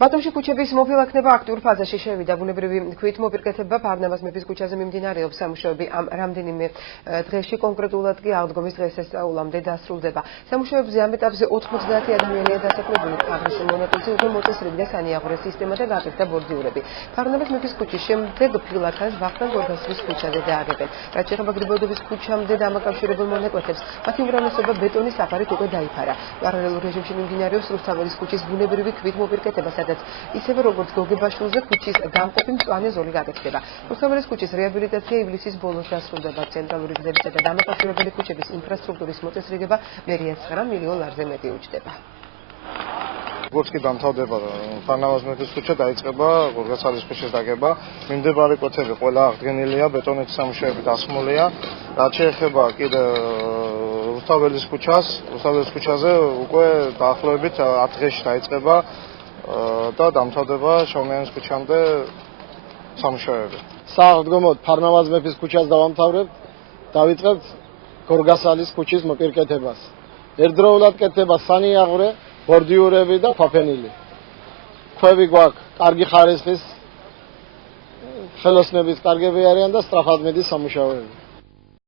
ბათუმში ქუჩების მოფილაქნება აქტიურ ფაზაში შევიდა. ბუნებრივი ქვით მოპირკეთება ფარნავაზ მეფის ქუჩაზე მიმდინარეობს. სამუშაოები ამ რამდენიმე დღეში, კონკრეტულად კი აღდგომის დღესასწაულამდე დასრულდება. სამუშაოებზე ამ ეტაპზე 90 ადამიანია დასაქმებული. აღნიშნულ მონაწილეზე მოწესრიგდა და სანიაღვრე სისტემა და გაკეთდა ბორდიურები. ფარნავაზ მეფის ქუჩის შემდეგ ფილაქანს ვახტანგ გორგასალის ქუჩაზე დააგებენ. რაც შეეხება გრიბოედოვის ქუჩამდე დამაკავშირებელ მონაკვეთებს, მათი უმრავლესობა ბეტონის საფარით უკვე დაიფარა. პარალელურ რეჟიმში მიმდინარეობს რუსთაველის ქუჩის ბუნებრივი ქვით მოპირკეთება, სადაც ისევე როგორც გოგებაშვილზე ქუჩის გამყოფი მწვანე ზოლი გაკეთდება. რუსთაველის ქუჩის რეაბილიტაცია ივლისის ბოლოს დასრულდება. ცენტრალური გზებისა და დამაკავშირებელი ქუჩების ინფრასტრუქტურის მოწესრიგება მერიას 9 მილიონ ლარზე მეტი უჯდება. როგორც კი დამთავრდება ფარნავაზ მეფის ქუჩა, დაიწყება გორგასალის ქუჩის დაგება. მიმდებარე კვეთები ყველა აღდგენილია, ბეტონით სამუშაოები დასმულია. რაც შეეხება კიდე რუსთაველის ქუჩაზე უკვე დაახლოებით 10 დღეში დაიწყება და დამთავრდება შაუმიანის ქუჩამდე სამუშაოები. სააღდგომოდ ფარნავაზ მეფის ქუჩას დავამთავრებთ, დავიწყებთ გორგასალის ქუჩის მოპირკეთებას. ერთდროულად კეთდება სანიაღვრე, ბორდიურები და ფაფენილი. ქვევი გვაქვს კარგი ხარისხის, ხელოსნების კარგები არიან და სწრაფად მიდის სამუშაოები.